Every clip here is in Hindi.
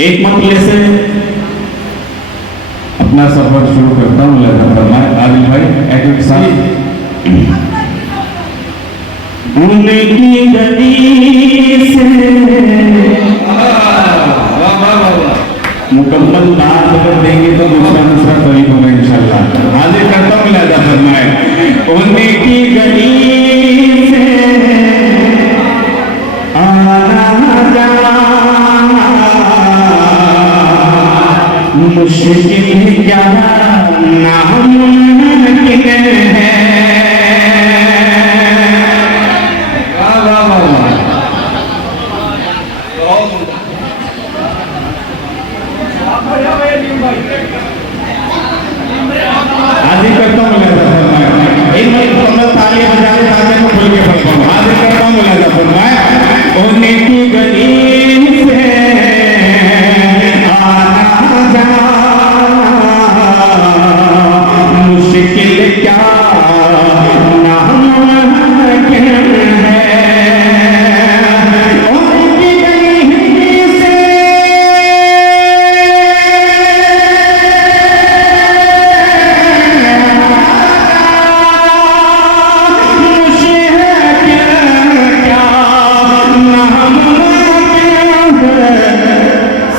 एक मतले से अपना सफर शुरू करता हूँ। आदिल भाई एक साथ उनकी गली से मुकम्मल बात अगर देंगे तो दूसरा करीब होगा इंशाल्लाह। हाजिर करता हूँ लादा फरमाए उनकी गली से आना जाना मुश्किल क्या नामुमकिन है। हाजिर करता हूँ एक मिनट कमल तालियां बजाने तालियां को खोल के पढ़ता हूँ। हाजिर करता हूँ मुलाजा फरमाए उनकी गली से आना जाना मुश्किल क्या नामुमकिन है।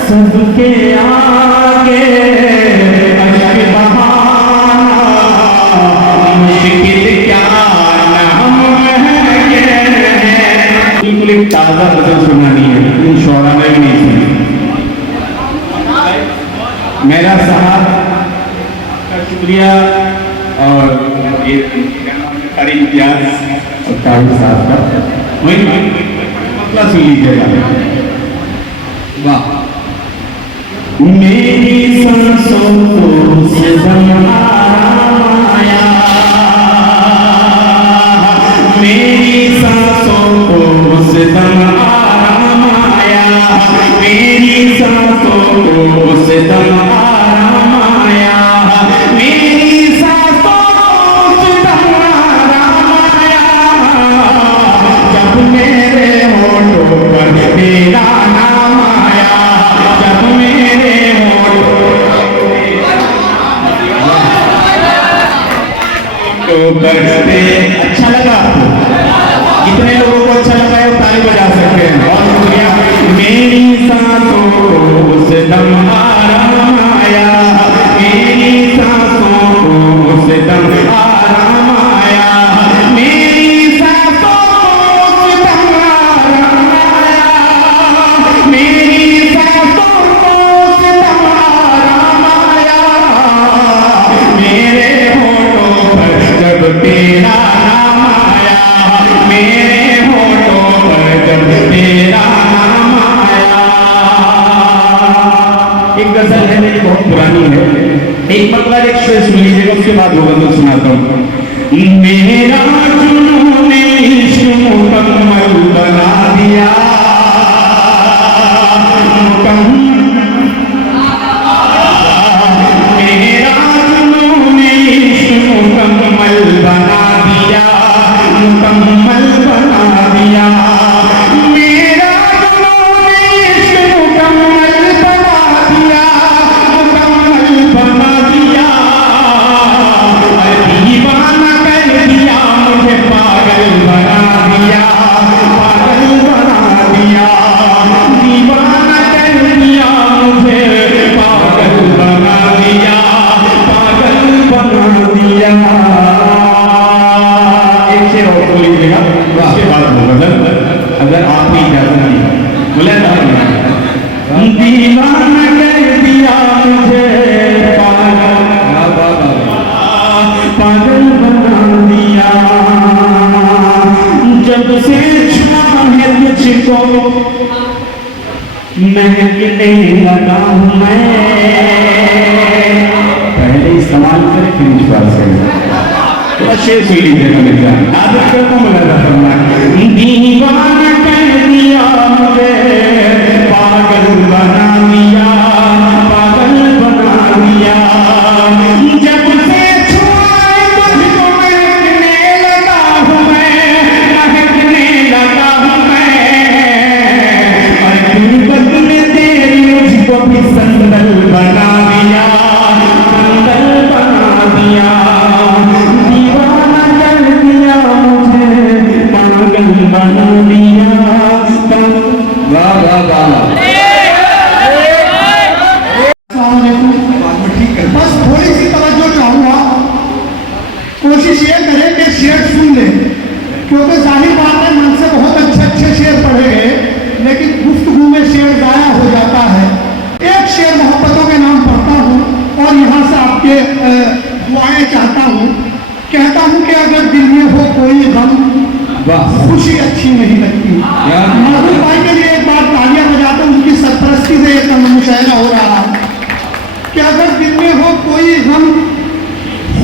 सबके आगे अश्क बहाना मुश्किल क्या नामुमकिन है। बिल्कुल एक ताज़ा गज़ल सुनानी है, इन शौरा ने भी नहीं सुनी। मेरा साहब का शुक्रिया और ये करीम प्याज और ताहिर साहब का वही मतलब सुन लीजिएगा। वाह मेरी सांसों को से आया मेरी सांसों को से आया मेरी सांसों को से आया मेरी सांसों को से आया जब मेरे होठों पर तेरा नाम आया जब मेरे करते। अच्छा लगा आपको? कितने लोगों को अच्छा लगा है वो ताली बजा सकते हैं। बहुत शुक्रिया। मेरी सांसों को से दम आराम आया मेरी सांसों को से दम आराम आया मेरी सांसों को से दम आराम आया मेरी सांसों को से दम आराम आया मेरे होठों पर जब तेरा नाम आया मेरे होठों पर जब तेरा नाम आया। एक गजल है मेरी बहुत पुरानी है, एक मतलब एक शेर सुन लीजिएगा उसके बाद वो गजल सुनाता हूँ। मेरा जुनून इश्क मुकम्मल बना दिया मेरा जुनून इश्क मुकम्मल बना दिया मुकम्मल बना दिया मेरा जुनून इश्क मुकम्मल बना दिया मुकम्मल बना दिया दीवाना कर दिया मुझे पागल बना दिया पागल बना दिया दीवाना कर दिया मुझे पागल बना दिया पागल बना दिया। एक शेर और बोल लीजिएगा उसके बाद होगा अगर आप ही इजाजत दी बोले दीवाना कर दिया मुझे पागल बना दिया जब से छुआ है मुझको महकने लगा हूं मैं। पहले इस्तेमाल करें फिर विश्वास करें। तो शेर सुन लीजिएगा मेरे जान आदत करता हूँ मुलाजा फरमाए दीवाना कर दिया मुझे पागल बना दिया पागल बना दिया जब से छुआ मुझको महकने लगा हूं मैं और तुम बदले तेरी मुझको क्योंकि जाहिर बात है मन से बहुत अच्छे अच्छे शेर पढ़े गए, लेकिन गुफ्तगू में शेर जाया हो जाता है। एक शेर मोहब्बतों के नाम पढ़ता हूँ और यहाँ से आपके दुआएं चाहता हूँ। कहता हूँ कि अगर दिल में हो कोई गम, खुशी अच्छी नहीं लगती। महबूब भाई के लिए एक बार तालियां बजाते हैं, उनकी सरपरस्ती से एक मुशायरा हो रहा है कि अगर दिल में हो कोई गम,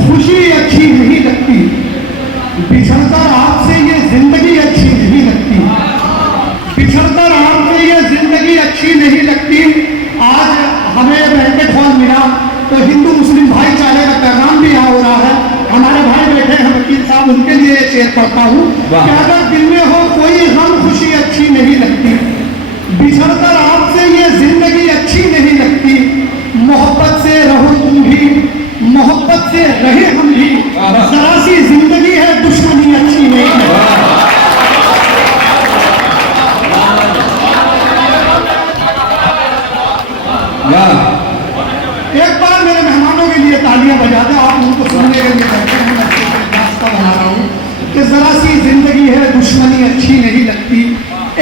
खुशी अच्छी नहीं लगती। बिछड़कर आपसे ये जिंदगी अच्छी नहीं लगती। बिछड़कर आपसे ये जिंदगी अच्छी नहीं लगती। आज हमें बैंकेट हॉल मिला तो हिंदू मुस्लिम भाईचारे का पैगाम भी यहाँ हो रहा है। हमारे भाई बैठे हैं वकील साहब, उनके लिए शेर पढ़ता हूँ कि अगर दिल में हो कोई गम, खुशी अच्छी नहीं लगती। बिछड़कर आपसे ये जिंदगी अच्छी नहीं लगती। मोहब्बत से रहो तुम भी, मोहब्बत से रहे हम भी। जरा सी जिंदगी है, दुश्मनी अच्छी नहीं है। एक बार मेरे मेहमानों के लिए तालियां बजा दें, आप उनको सुनने के लिए बैठे हैं। मैं रास्ता बना रहा हूँ कि जरा सी जिंदगी है, दुश्मनी अच्छी नहीं लगती।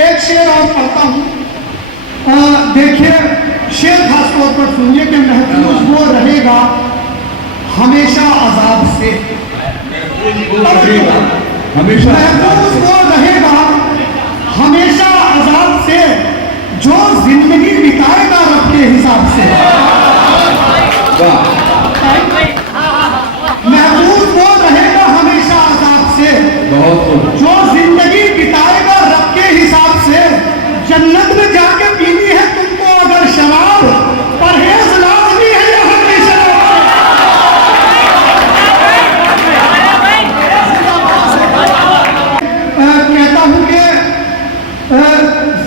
एक शेर और पढ़ता हूँ। देखिए, शेर खास तौर पर सुनिए कि महफूज वो रहेगा हमेशा अजाब से। हमेशा महफूज वो रहेगा हमेशा अजाब से, जो जिंदगी बिताएगा रब के हिसाब से। महफूज वो रहेगा हमेशा अजाब से, जो जिंदगी बिताएगा रब के हिसाब से। जन्नत में जाके पीनी है तुमको अगर शराब, परहेज लाजमी है यहाँ की शराब। कहता हूँ कि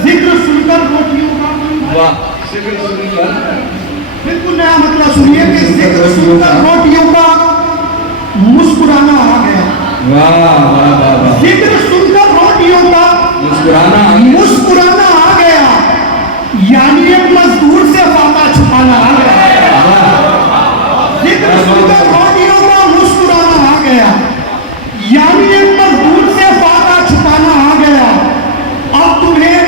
जिक्र सुनकर रोटियों का, बिल्कुल नया मतलब सुनिए कि जिक्र सुनकर रोटियों का मुस्कुराना आ गया। जिक्र सुनकर रोटियों का मुस्कुराना आ गया, यानी एक मजदूर से फाका छुपाना आ गया। जिक्र सुनकर रोटियों का मुस्कुराना आ गया, यानी एक मजदूर से फाका छुपाना आ गया। अब तुम्हें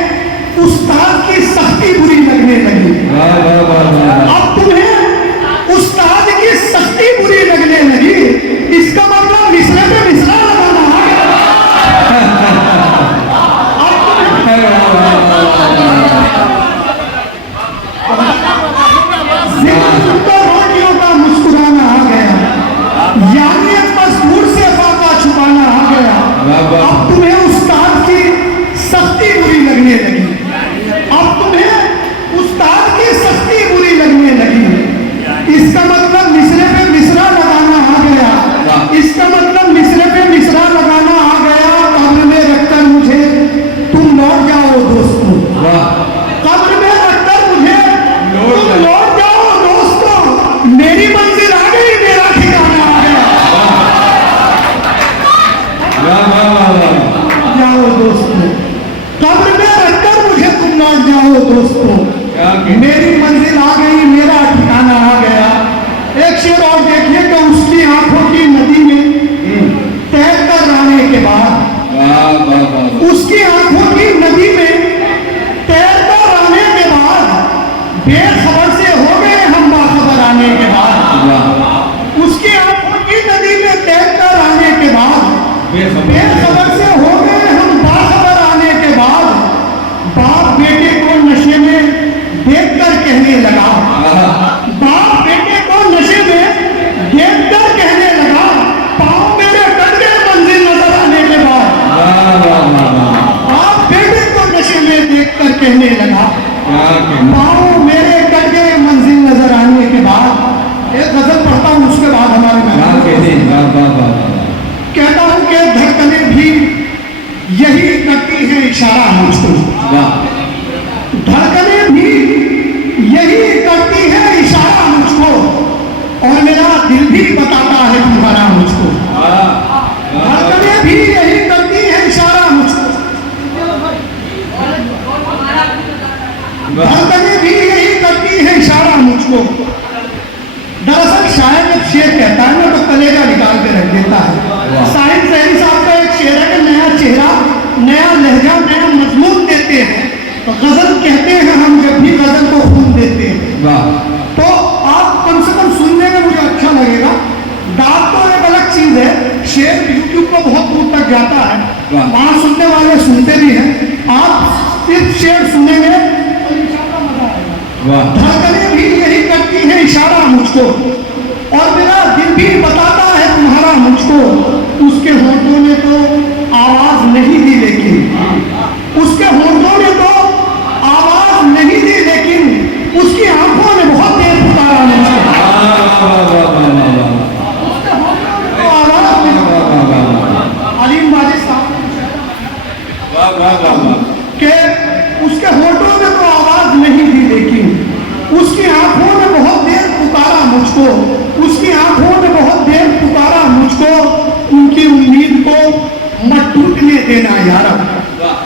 उस्ताद की सख्ती बुरी लगने लगी। अब तुम्हें उस्ताद की सख्ती बुरी लगने लगी। इसका मतलब मिसरे पे मिसरा लगाना आ गया। रोटियों का मुस्कुराना आ गया, यानी एक मजदूर से फाका छुपाना आ गया। अब तुम्हें उस्ताद की सख्ती बुरी लगने लगी। अब तुम्हें उस्ताद की सख्ती बुरी लगने लगी। इसका मतलब मिसरे पे मिसरा लगाना आ गया। इसका मतलब मिसरे पे मिसरा लगाना आ गया। कब्र में रखकर मुझे तुम लौट जाओ दोस्तों। कब्र में रखकर मुझे तुम लौट जाओ दोस्तों। मेरी मंजिल आ गई, मेरा ठिकाना आ गया। जाओ दोस्तों, कब्र में रखकर मुझे तुम लौट जाओ दोस्तों। मेरी मंजिल आ गई, मेरा ठिकाना आ गया। एक शेर और देखिए कि उसकी आंखों की नदी में तैर कर आने के बाद, उसकी आंखों की नदी में तैर कर आने के बाद, बेखबर से हो गए हम बाखबर आने के बाद। उसकी आंखों की नदी में तैर कर आने के बाद, बेखबर से हो गए हम बाखबर आने के बाद। बाप बेटे को नशे में देखकर कहने लगा, बाप बेटे को नशे में देखकर कहने लगा, पाँव मेरे कट गए मंजिल नजर आने के बाद। बाप बेटे को नशे में देखकर कहने लगा, पाँव मेरे कट गए मंजिल नजर आने के बाद। एक गजल पढ़ता हूँ, उसके बाद हमारे कहता हूँ कि धड़कनें भी यही करती है इशारा मुझको। धड़कनें भी यही करती है इशारा मुझको, और मेरा दिल भी बताता है तुम्हारा मुझको। धड़कनें भी यही करती है इशारा मुझको। धड़कनें भी यही करती है इशारा मुझको। दरअसल शायर जब शेर कहता है ना तो कलेजा निकाल के रख देता है। साहिब सहरी साहब का एक शेर है कि नया कहते हैं हम जब भी गजल को खून देते हैं। वाह तो आप कम से कम सुनने में मुझे अच्छा लगेगा। डाक तो एक अलग चीज है, शेर यूट्यूब पर बहुत दूर तक जाता है, वाह। वहां सुनने वाले सुनते भी हैं। आप सिर्फ शेर सुनेंगे तो इंशाल्लाह मजा आएगा। वाह धड़कनें भी यही करती हैं इशारा मुझको, और मेरा दिल भी बताता है तुम्हारा मुझको। उसके होठों ने तो आवाज नहीं दी, लेकिन उसके होठों ने तो आवाज नहीं दी, लेकिन उसकी आंखों ने बहुत देर पुकारा मुझको। उसके होठों ने तो आवाज नहीं, अलीम वाजिद साहब के उसके होठों ने तो आवाज नहीं दी, लेकिन उसकी आंखों ने बहुत देर पुकारा मुझको। उसकी आंखों ने बहुत देर पुकारा मुझको। उनकी उम्मीद को मत टूटने देना यार।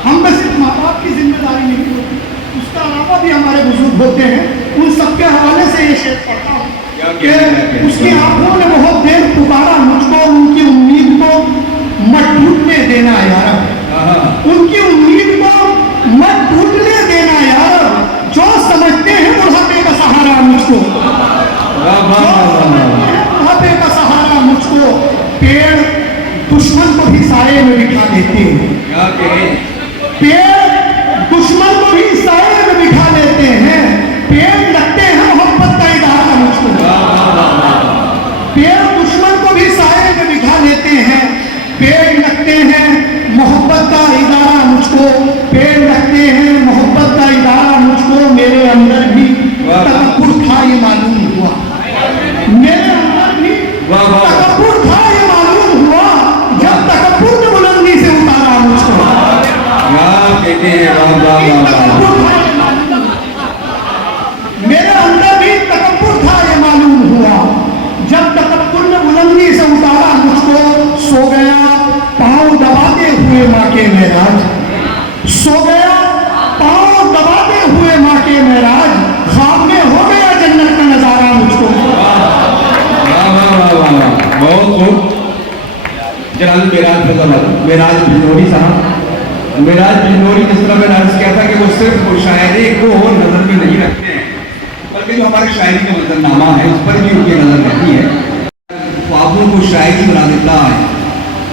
हम में सिर्फ माँ बाप की जिम्मेदारी नहीं होती, उसके अलावा भी हमारे बुजुर्ग होते हैं। उन सबके हवाले से ये शेर पढ़ता हूँ कि उसकी आंखों ने बहुत देर पुकारा मुझको। उनकी उम्मीद को मत टूटने देना यार। उनकी उम्मीद को मत टूटने देना यार। जो समझते हैं बुढ़ापे का सहारा मुझको, बुढ़ापे का सहारा मुझको। पेड़ दुश्मन को भी साए में बिठा देते हैं। पेड़ दुश्मन को भी साए में बिठा लेते हैं। पेड़ लगते हैं मोहब्बत का इदारा मुझको। पेड़ दुश्मन को भी साए में बिठा लेते हैं। पेड़ लगते हैं मोहब्बत का इदारा मुझको। पेड़ लगते हैं मोहब्बत का इदारा मुझको। मेरे अंदर भी तकब्बुर था ये मालूम हुआ। मेरे अंदर भी तकब्बुर था ये मालूम हुआ, जब तकब्बुर ने बुलंदी से उतारा मुझको। मेरे अंदर भी तकब्बुर था ये मालूम हुआ, जब तकब्बुर ने बुलंदी से उतारा मुझको। सो गया पांव दबाते हुए माँ के मेराज। सो गया पांव दबाते हुए माँ के मेराज। ख्वाब में हो गया जन्नत का नजारा मुझको। बहुत खूब। जनाब मेराज बिजनौरी साहब, मेराज बिजनौरी जिस तरह मैंने अर्ज किया था कि वो सिर्फ शायरी को नजर में नहीं रखते हैं, बल्कि जो हमारे शायरी का मंजरनामा है उस पर भी उनकी नजर रहती है। ख्वाबों को शायरी बना देता है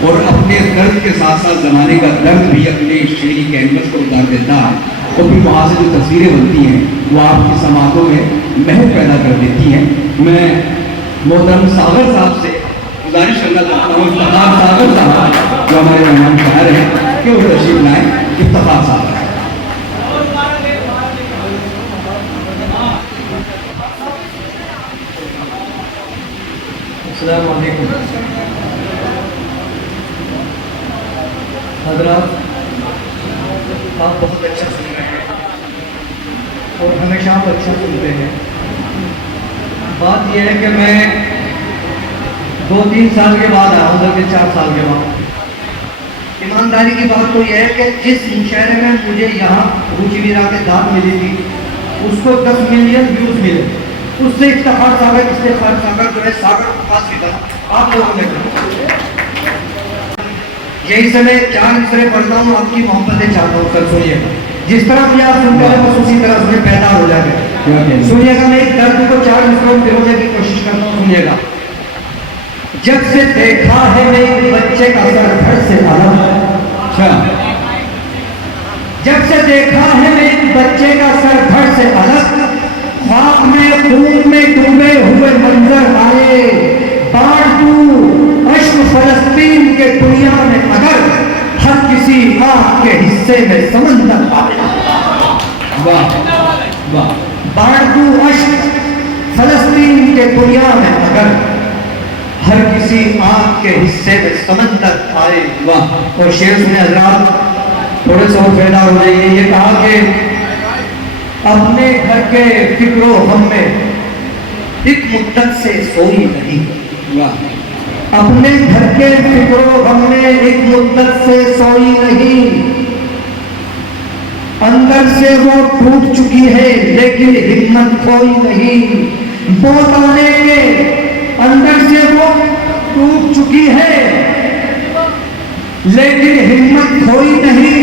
और अपने दर्द के साथ साथ जमाने का दर्द भी अपने शेरी कैनवस पर उतार देता है। तो फिर वहाँ से जो तस्वीरें बनती हैं वो आपकी समातों में महक पैदा कर देती हैं। मैं मोहतरम सागर साहब से गुजारिश करना चाहता हूँ, इफ्तिखार सागर साहब जो हमारे मेहमान शायर हैं कि वो तशरीफ लाएं। इफ्तिखार साहब अस्सलाम वालेकुम हज़रात, आप बहुत अच्छा सुन रहे हैं और हमेशा आप अच्छा सुनते हैं। बात यह है कि मैं 2-3 साल के बाद आया हूँ, बल्कि 4 साल के बाद। ईमानदारी की बात तो यह है कि जिस मुशायरे में मुझे यहाँ रुचि वीरा के दाद मिली थी उसको 10 मिलियन व्यूज़ मिले। उससे इफ्तिखार सागर जो है सागर खास भी था आप लोगों ने। यही से मैं 4 मिसरे पढ़ता हूँ, आपकी मोहब्बतें चाहता हूँ। सर सुनिएगा, जिस तरह मुझे आप सुनते हैं बस उसी तरह उसमें पैदा हो जाए। सुनिएगा, मैं एक दर्द को 4 मिसरों में पिरोने की कोशिश करता हूँ। सुनिएगा। जब से देखा है मेरे बच्चे का सर धड़ से अलग, जब से देखा है मेरे बच्चे का सर धड़ से अलग, ख्वाब में खून में डूबे हुए मंजर आए। बाढ़ तू अश्क फलस्तीन के दुनिया में अगर हर किसी आग के हिस्से में समंदर आए। वाह वाह। बाढ़ तू अश्क फलस्तीन के दुनिया में अगर हर किसी आग के हिस्से में समंदर आए। वाह। और शेर सुने हजरात, थोड़े से और पैदा हो जाइए। ये कहा कि अपने घर के फिक्रो हम में एक मुद्दत से सोई नहीं। वाह। अपने घर के फिक्रो हम में एक मुद्दत से सोई नहीं। अंदर से वो टूट चुकी है लेकिन हिम्मत खोई नहीं। मौत आने के अंदर से वो टूट चुकी है लेकिन हिम्मत खोई नहीं।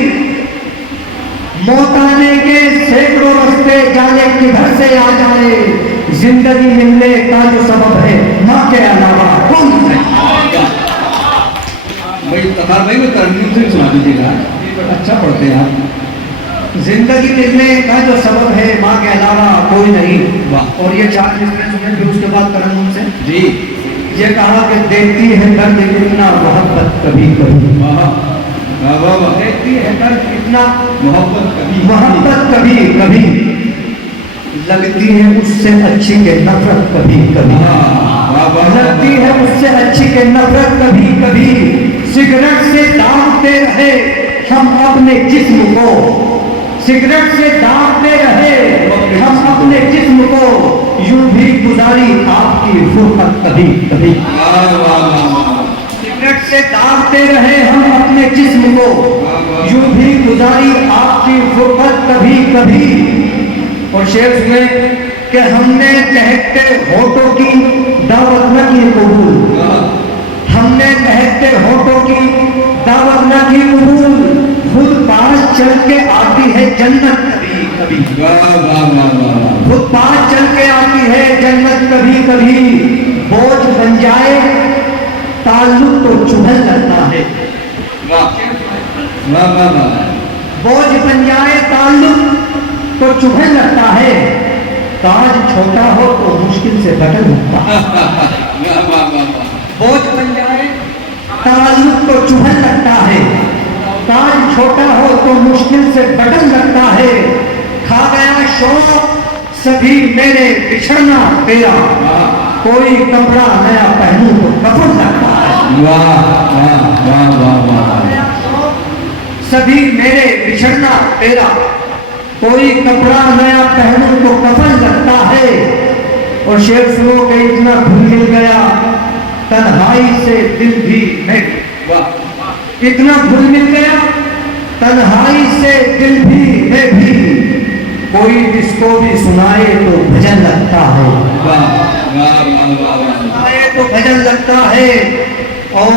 मौत आने के सोचते जाने किधर से आ जाए, जिंदगी मिलने का जो सबब है माँ के अलावा कौन है। भाई तथा भाई वो तरन्नुम से सुना दीजिएगा, अच्छा पढ़ते हैं आप। जिंदगी मिलने का जो सबब है माँ के अलावा कोई नहीं। वाह। और ये चार मिसरें सुने फिर उसके बाद तरन्नुम से जी ये कहा कि देती है दर्द इतना मोहब्बत कभी कभी, वाह वाह वाह वाह। देती है दर्द इतना मोहब्बत कभी मोहब्बत कभी कभी, लगती है उससे अच्छी के नफरत कभी कभी, वाह वाह लगती है उससे अच्छी के नफरत कभी कभी। सिगरेट से दागते रहे हम अपने जिस्म को, सिगरेट से दागते रहे हम अपने जिस्म को, यूं भी गुजारी आपकी फुर्सत कभी कभी। वाह वाह वाह। सिगरेट से दागते रहे हम अपने जिस्म को, यूं भी गुजारी आपकी फुर्सत कभी कभी। और शेर सुने कि हमने कहते होठों की दावत न की कबूल, हमने कहते होठों की दावत न की कबूल, खुद पास चल के आती है जन्नत कभी कभी। वाह वाह वाह वाह। खुद पास चल के आती है जन्नत कभी कभी। बोझ बन जाए ताल्लुक तो चुभन लगता है, वाह वाह वाह। बोझ बन जाए ताल्लुक तो चुभन लगता है, ताज छोटा हो तो मुश्किल से बटन लगता है। वाह वाह वाह। बोझ बन जाए ताल्लुक तो चुभन लगता है, ताज छोटा हो तो मुश्किल से बटन लगता है। खा गया शौक सभी मेरे बिछड़ना तेरा, कोई कपड़ा नया पहनूं तो कफन लगता है। वाह वाह वाह वाह वाह। सभी मेरे बिछड़ना तेरा, कोई कपड़ा नया पहनूं तो कफन लगता है। और शेर सुनो के इतना घुल मिल गया तन्हाई से दिल भी मैं, वाह इतना घुल मिल गया तन्हाई से दिल भी मैं भी, कोई जिसको भी सुनाए तो भजन लगता है। वाह वाह वाह वाह। सुनाए तो भजन लगता है। और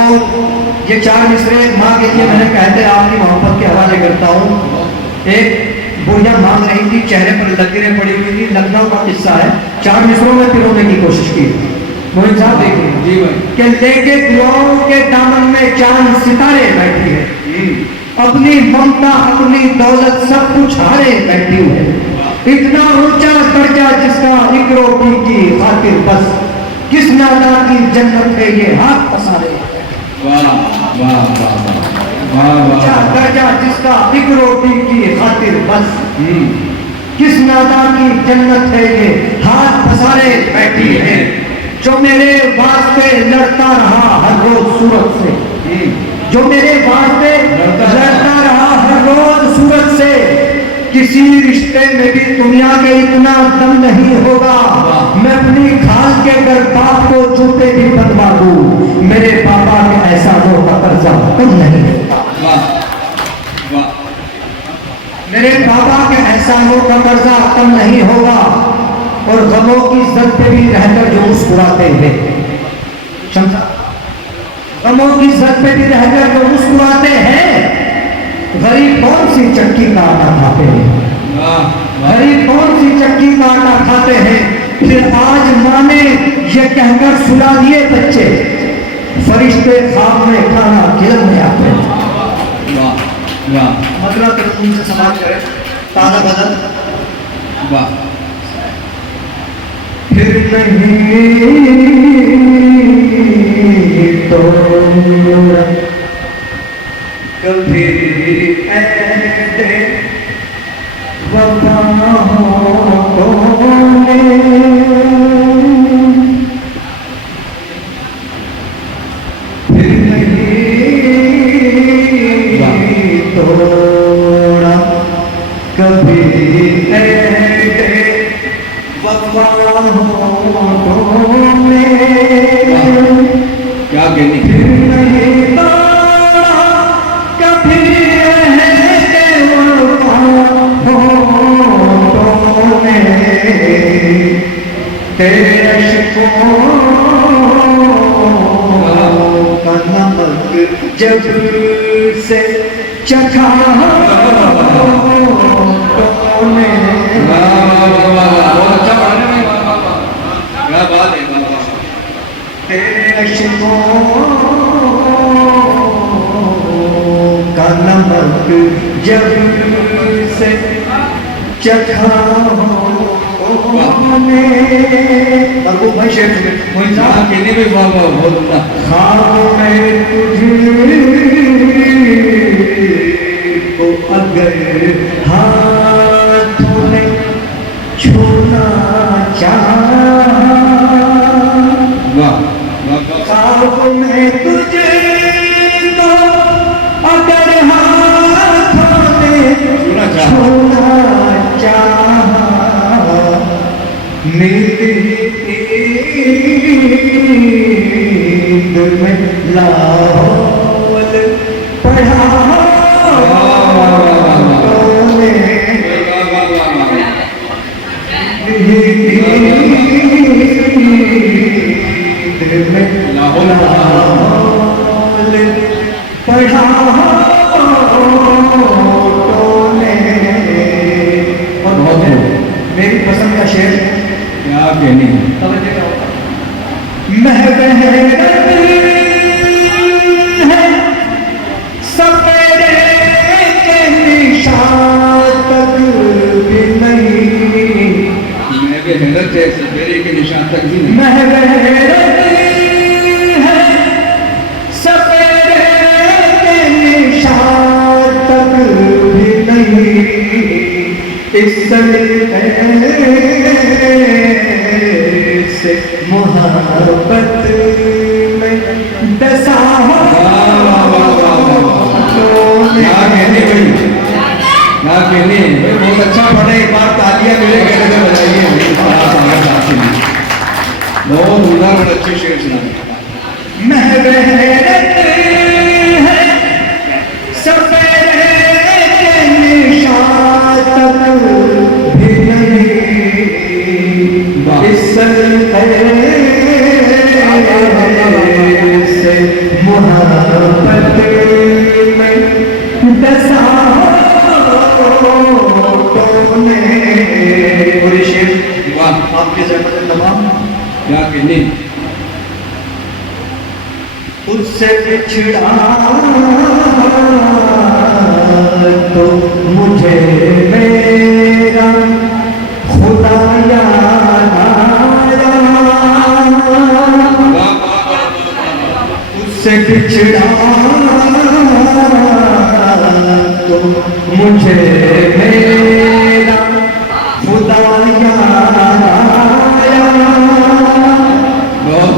ये चार मिसरे माँ के लिए मैंने कहते आपकी मोहब्बत के हवाले करता हूँ। एक बुढ़िया मांग रही थी, चेहरे पर लकीरें पड़ी हुई थी, लखनऊ का किस्सा है, चार मिसरों में पिरोने की कोशिश की। मोहित साहब देखिए जी भाई। कि लेके दुआओं के दामन में चांद सितारे बैठी है, अपनी ममता अपनी दौलत सब कुछ हारे बैठी है। इतना ऊंचा दर्जा जिसका एक रोटी की खातिर बस, किस नादा की जन्नत है ये हाथ पसारे। वाह वाह वाह वाह ऊंचा वाह। दर्जा जिसका एक रोटी की खातिर बस, किस नादा की जन्नत है ये हाथ पसारे बैठी है। जो मेरे वास्ते लड़ता रहा हर रोज सूरत से, जो मेरे वास्ते लड़ता रहा हर रोज सूरत से, किसी रिश्ते में भी दुनिया के इतना दम नहीं होगा। मैं अपनी खाल के अगर बाप को जूते भी बनवा दूं, मेरे पापा के एहसानों का कर्जा कम नहीं होगा। वाह वाह। मेरे पापा के एहसानों का कर्जा कम नहीं होगा। और गमों की जद पे भी रहकर जो मुस्कुराते हैं, समझा, गमों की जद पे भी रहकर जो मुस्कुराते हैं, गरीब कौन सी चक्की का आटा खाते हैं, गरीब कौन सी चक्की का आटा खाते हैं। फिर आज माँ ने ये कहकर सुला दिए बच्चे, फरिश्ते ख्वाब में खाना खिलाने आते हैं। वाह वाह मतलब तो उनसे समाज करें ताजा बदल। वाह। फिर नहीं तो कभी ऐसे वफा होने, फिर नहीं तोड़ा कभी ऐसे वफा होने, क्या कहनी। फिर नहीं तोड़ा कभी ऐसे वफा होने, तेरे अश्कों का नमक जब से चखा तूने, क्या बात है बाबा। तेरे अश्कों का नमक जब से चखा हमने बाबू भाई शेर मोहित साहब कहने में बाबा बहुत उम्दा। हाँ मैं तुझको अगर हाथों में छूना चाहा वाह वाह ख्वाब में तुझको अगर हाथों में छूना चाहा। छूना चाहा मेरी ईद में लाहौल पढ़ा तूने लाहौल पढ़ा तूने और बहुत है मेरी पसंद का शेर क्या कहने हैं। महबहरत है सवेरे के निशान तक भी नहीं मैं भी हैरत है सवेरे के निशान तक भी नहीं। महबहरत है सवेरे के निशान तक भी नहीं इस से मोहब्बत में दसा क्या कहने भाई, क्या कहने भाई। बहुत अच्छा पढ़े, एक बार तालियां मेरे कहने से बजाइए भाई। बहुत उम्दा और अच्छे शेर सुना। महबहरत है सवेरे के निशान तक भी नहीं इस से मोहब्बत में दसा तूने पूरी शेर वाह आपके जन्मत तमाम क्या कहने। उससे बिछड़ा तो मुझे मेरा खुदा याद आया उससे बिछड़ा तो मुझे मेरा खुदा याद आया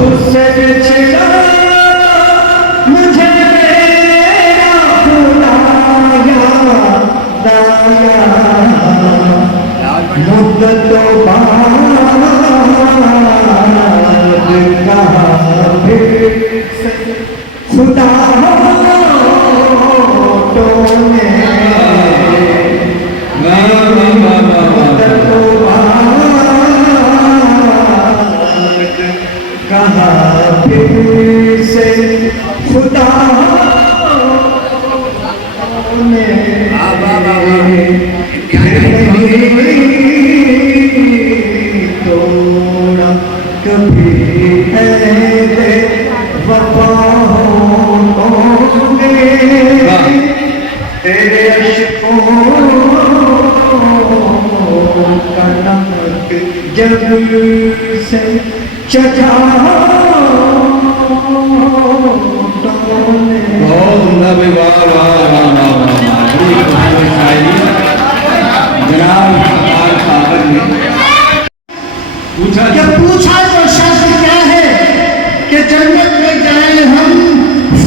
उससे बिछड़ा मुझे मेरा खुदा याद आया मुद्दतों बाद कहा फिर से खुदा तूने मुद्दतों बाद कहा फिर से खुदा तूने तोड़ा कभी है वफा होंगे तेरे अश्कों का नमक जब से चखा तूने बहुत उम्दा भाई। वाह वाह वाह वाह वाह। बड़ी खूबसूरत शायरी जनाब इकबाल साहब ने पूछा जब पूछा तो शर्त क्या है कि जन्नत में जाए हम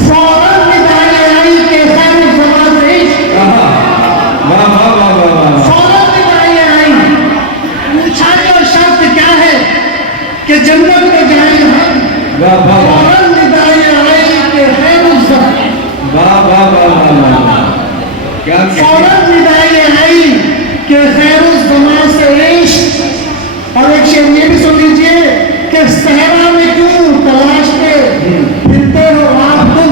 फौरन निभाए आई के खैर जमात इश्क कहा। वाह वाह वाह वाह वाह। फौरन निभाए आई पूछा तो शर्त क्या है कि जन्नत में जाए हम वाह वाह वाह फौरन निभाए आई के खैर वाह वाह वाह वाह। क्या कहने। फौरन निभाए आई के खैर जमा से इश्क। और एक शेर ये भी सुन लीजिए कि सहरा में क्यों तलाशते फिरते हो आप तुम।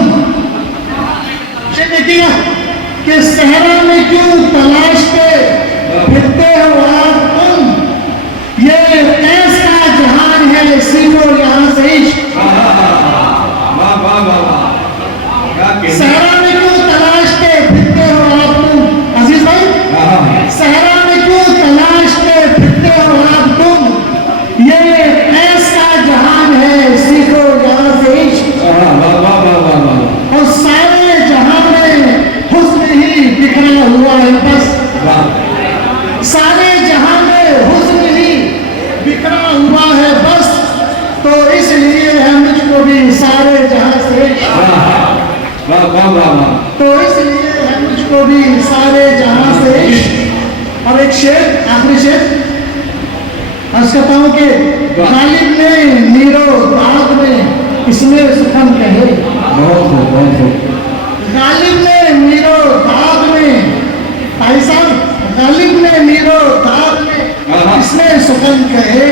शेर देखिएगा कि सहरा में क्यों तलाशते फिरते हो आप तुम। ये ऐसा जहान है इसी भी सारे जहां से इश्क। और एक शेर, आखिरी शेर अर्ज करता हूं कि गालिब ने नीरो दाग में इसमें सुखम कहे। बहुत खूब, बहुत खूब। गालिब ने नीरो दाग में, भाई साहब गालिब ने नीरो दाग में इसमें सुखम कहे।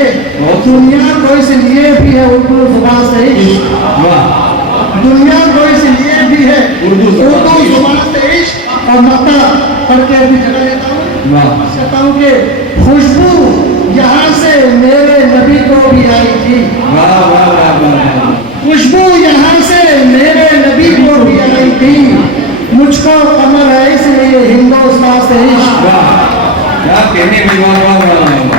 दुनिया को इसलिए भी है उर्दू जुबान से इश्क। वाह, दुनिया को इसलिए भी है उर्दू जुबान से इश्क। और मक्का पढ़ के अभी जगह लेता हूँ, वाह, कहता हूँ कि खुशबू यहाँ से मेरे नबी को भी आई थी। वाह, वाह, वाह, वाह। खुशबू यहाँ से मेरे नबी को भी आई थी। मुझको कमर है इसलिए हिंदुस्तान से इश्क। वाह, क्या कहने में, वाह, वाह, वाह, वाह।